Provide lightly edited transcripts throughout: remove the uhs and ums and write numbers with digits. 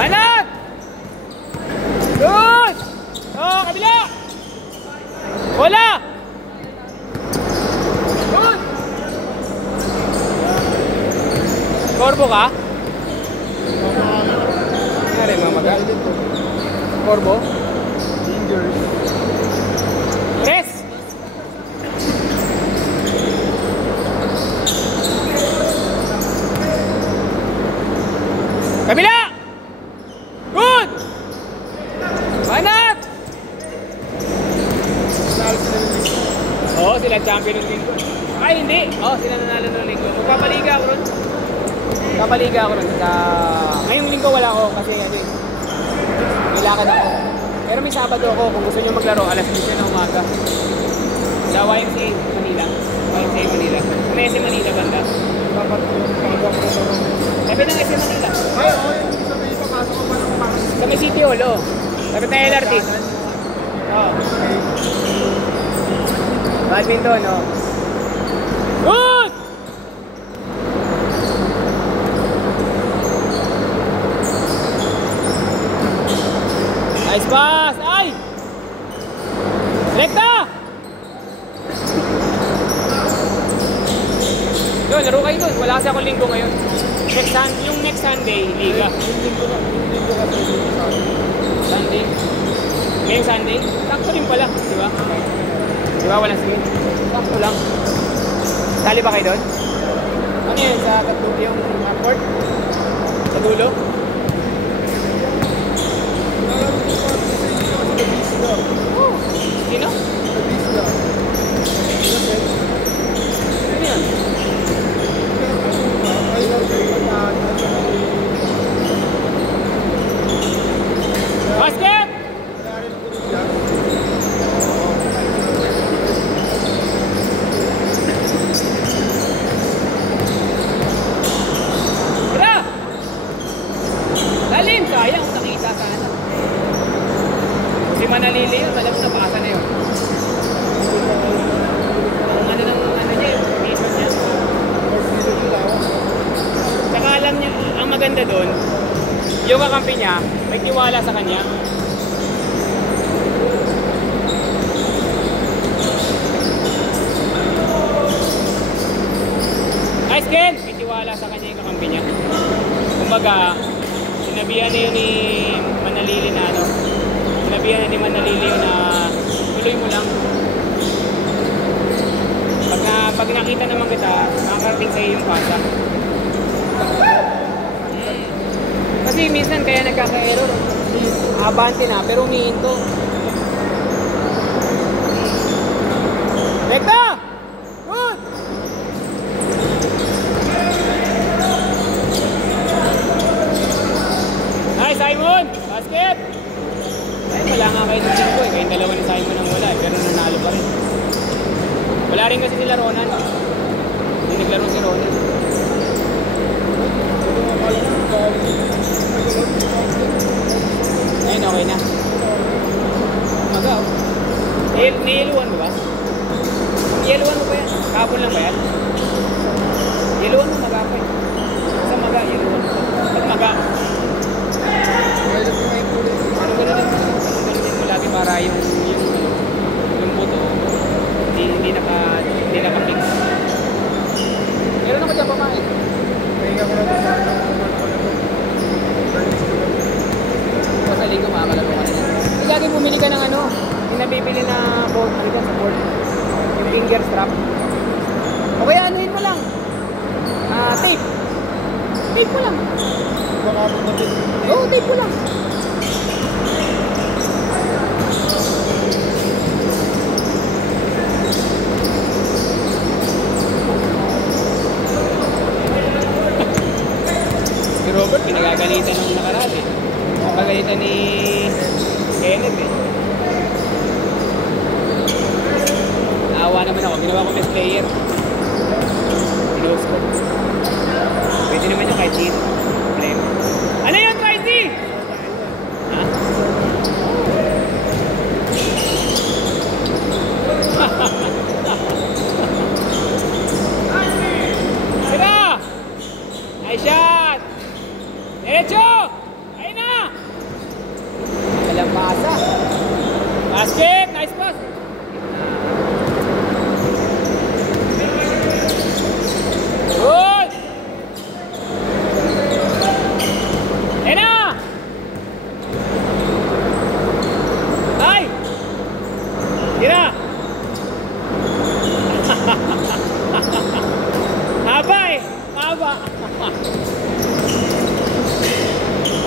Banat! Good! Oh, kabila! Bola! Good! Corbo ka? Nangyari mga maga? Corbo? Fingers. Press! Kabila! Good! Banat! Oo, sila champion ng linggo. Ay, hindi. Oo, sila nanalo ng linggo. Magpapaliga ako ron. Magpapaliga ako ron. Ngayong linggo wala ako kasi may lakad ako. Pero may Sabado ako. Kung gusto nyo maglaro, alas 10 na umaga. Sa YMCA Manila. YMCA Manila. May SM Manila banda. Sabi ng SM Manila. Ay, oo, yung sabi papasok ko pa ng papasok. Sa may City Hall, oh. Sabi tayo LRT. Oo. Badminton, oh. Good! Nice pass! Ay! Rekta! Yun, laro kayo dun. Wala kasi akong linggo ngayon. Yung next Sunday, Liga. Sunday. Ngayong Sunday, sakto rin pala, di ba? Di ba, walang sige. Sakto lang. Sali ba kayo doon? Ano yun, sa yung airport? Sa dulo? Oh, sino? Ano yan? Basket! Tara! Lalim! Sayang, nakita sana. Si Manalili yun, alam mo na pasa na yun. Kung ano niya, yung piso niya. Saka alam niya, ang maganda doon, yung kakampi niya, may tiwala sa kanya. Nice game! May tiwala sa kanya yung kakampi niya. Kumbaga, sinabihan na yun ni Manalili na ano, sinabihan na ni Manalili yun na tuloy mo lang. Pag nakita naman kita, makakarating sa'yo yung pasa. Kasi minsan kaya nagkaka-error. Abante na, pero umihinto. Rekta! Good! Nice, Simon! Basket! Ay, wala nga kayo ng singko eh. Kayong dalawa ni Simon ang wala eh. Pero nanalo pa rin. Wala rin kasi sila Ronan. Hindi naglaro si Ronan. Ayun, okay na. Magaw. Niyeluan mo ba? Niyeluan mo ba yan? Kapon lang ba yan? Yeluan mo, maga pa eh. Sa maga, yeluan mo. Pag maga. Ano gano'n mo lagi para yung buto hindi naka-fix. Meron ako dyan pamain. Sa linggo makakalaro ka na yan. Lagi bumili ka ng ano, yung nabibili na board, ano ba sa board? Yung finger strap. O kaya anuhin mo lang. Tape. Tape mo lang. Oo, tape mo lang. Si Robert, pinagagalitan ng nakaraan eh. Napagalitan ni Kenneth eh. Naawa naman ako. Ginawa ko best player. Close ko. Pwede naman yung kahit dito. Ano yun, Tracy? Ha? Sira! Nice shot! Derecho! Ayun na! Pasa. Basket! Nice pass! Good! Yan na! Ay! Tira! Haba eh! Haba!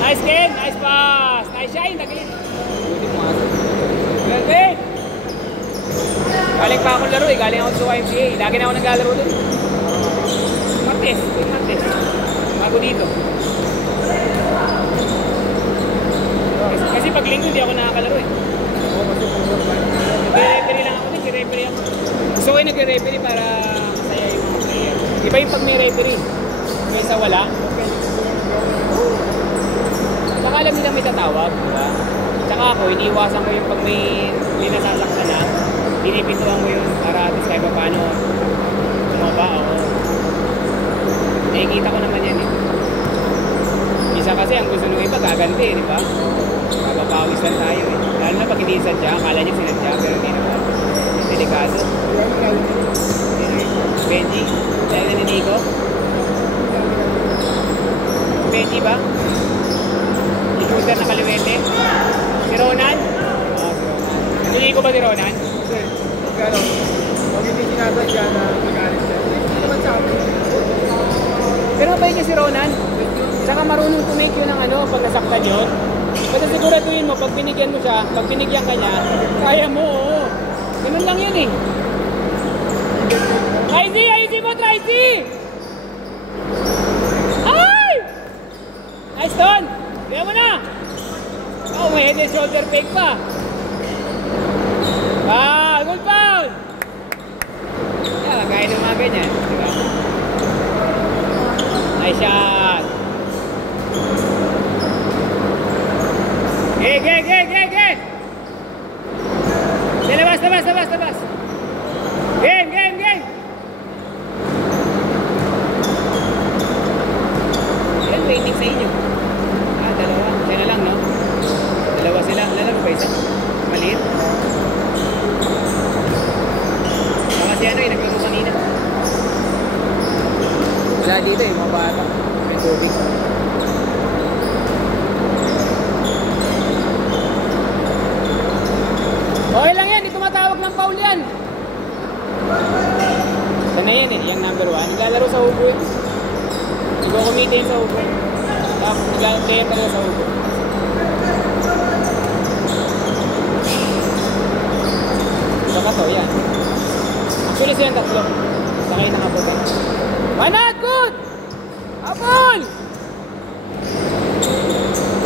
Nice game! Nice pass! Nice shine! Nagin! Grabe! Galing pa akong laro eh. Galing ako sa YMCA. Lagi na ako naglalaro dun. Martes. Martes. Bago dito. Kasi pag linggo hindi ako nakakalaro eh. Nag-referee lang ako din. Nag-referee ako. Gusto ko yung nag-referee para masaya yung mga player. Iba yung pag may referee. Kaysa wala. Tsaka alam nila may tatawag. Diba? Tsaka ako, iniiwasan ko yung pag may nasasaktan na. Pinipintuan mo yun para at least kahit pa paano tumaba ako. Nakikita ko naman yan eh. Isa kasi ang gusto nung iba gaganti eh, di ba? Kapapawis lang tayo eh. Lalo na pag hindi sadya, akala niya sinadya pero hindi naman. Delikado. Benji? Dahil na ni Nico? Benji ba? Shooter na kaliwete? Si Ronan? Oo, si Ronan. Si Nico ba si Ronan? Pero, pag hindi sinasadya na magalit siya, hindi naman sa akin. Pero mabait niya si Ronan. Saka marunong tumake yun ng ano, pag nasaktan yun. Basta siguraduhin mo, pag binigyan mo siya, pag binigyan ka niya, kaya mo, oo. Ganun lang yun eh. Tracy! Ayusin mo, Tracy! Ay! Nice doon! Kaya mo na! Oh, may head and shoulder fake pa. Good foul! Yan, kaya ng mga ganyan. Diba? Nice shot! Game! Labas! Game! Ilan waiting sa inyo? Dalawa. Siya na lang, no? Dalawa sila. Lalaro ba isa? Maliit? Baka si ano eh, naglaro kanina. Wala dito eh, mga bata. May tubig. Okay lang yan, di tumatawag ng foul yan. Sana yan eh, yung number 1. Naglalaro sa Hugo eh. Nag-committee yun sa Hugo. Tapos naglalaro talaga sa Hugo. Ito ka to, yan. Actually siya yung tatlo. Sakay na kabutan. Manat, good! Apol!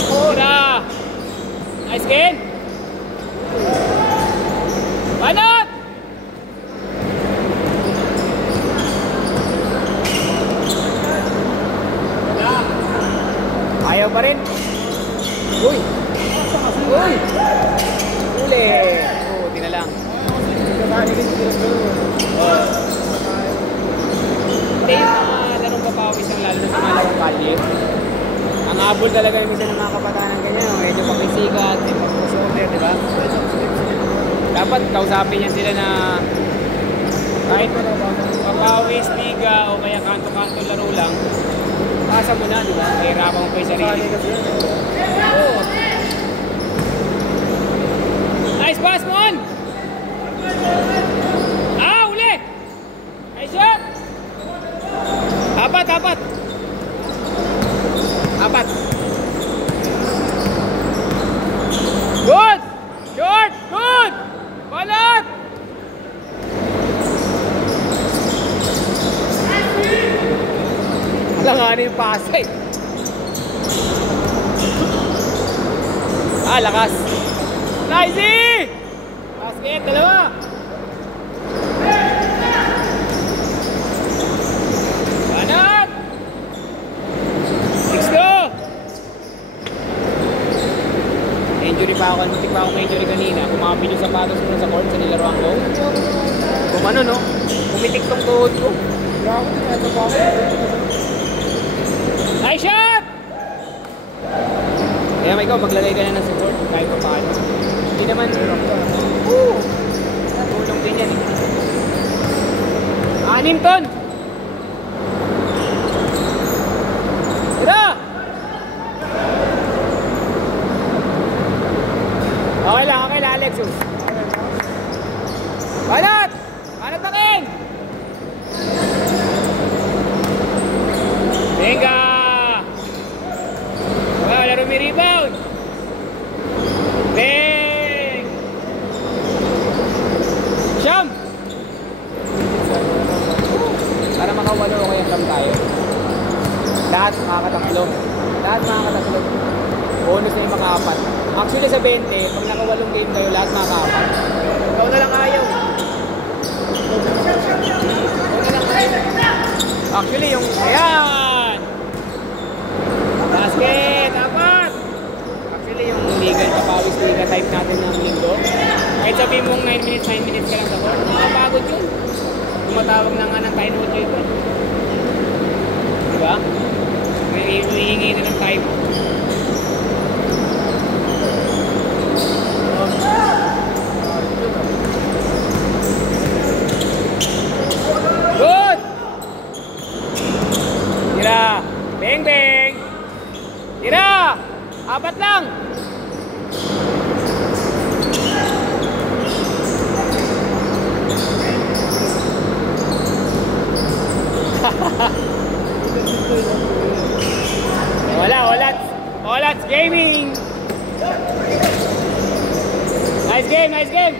Tira! Nice game! Manat! Ayaw pa rin. Uy! Uli! Di na lang. Hindi yung mga larong papawis ang lalo na sa mga larong kalye. Ang habol talaga yung isa ng mga kapatanan ganyan. Medyo pakisikat, may pag-shoulder, di ba? Dapat kausapin niya sila na kahit papawis, liga o kaya kanto-kanto laro lang, pasa mo na, di ba? Mahirapan mo pa yung sarili. Oo. Nice pass, Mon! Uli! Nice shot! Apat! Good! Short! Good! Balat! Alanganin yung pasa eh. Lakas! Nice! Basket! Dalawa! Banat! 6-2! Injury pa ako. Muntik pa ako may injury kanina. Kumapin yung sapatos ko sa court sa nilaruan ko. Kung ano no? Pumitik tong tuhod ko. Nice shot! Kaya ikaw, maglalagay ka na ng support kahit pa paano. Hindi naman, tulong din yan eh. 6 ton! Tira! Okay lang, Alexus. Banat! Banat pa kin! Venga! Laro may rebound! Bang! Siyam! Para makawalo o kaya tam tayo. Lahat makakatatlo. Bonus na yung maka-4. Actually sa 20, pag nakawalong game kayo, lahat maka-4. Ikaw na lang ayaw. Actually yung, ayan! Basket! Apat! Actually yung legal, kapawis liga type natin ng linggo. Kahit sabihin mong 9 minutes ka lang sa court, nakapagod yun. Tumatawag na nga ng time out yun. Diba? May hihingi na ng time out. Good! Tira! Bang bang! Tira! 4 lang! Wala, gaming! Nice game!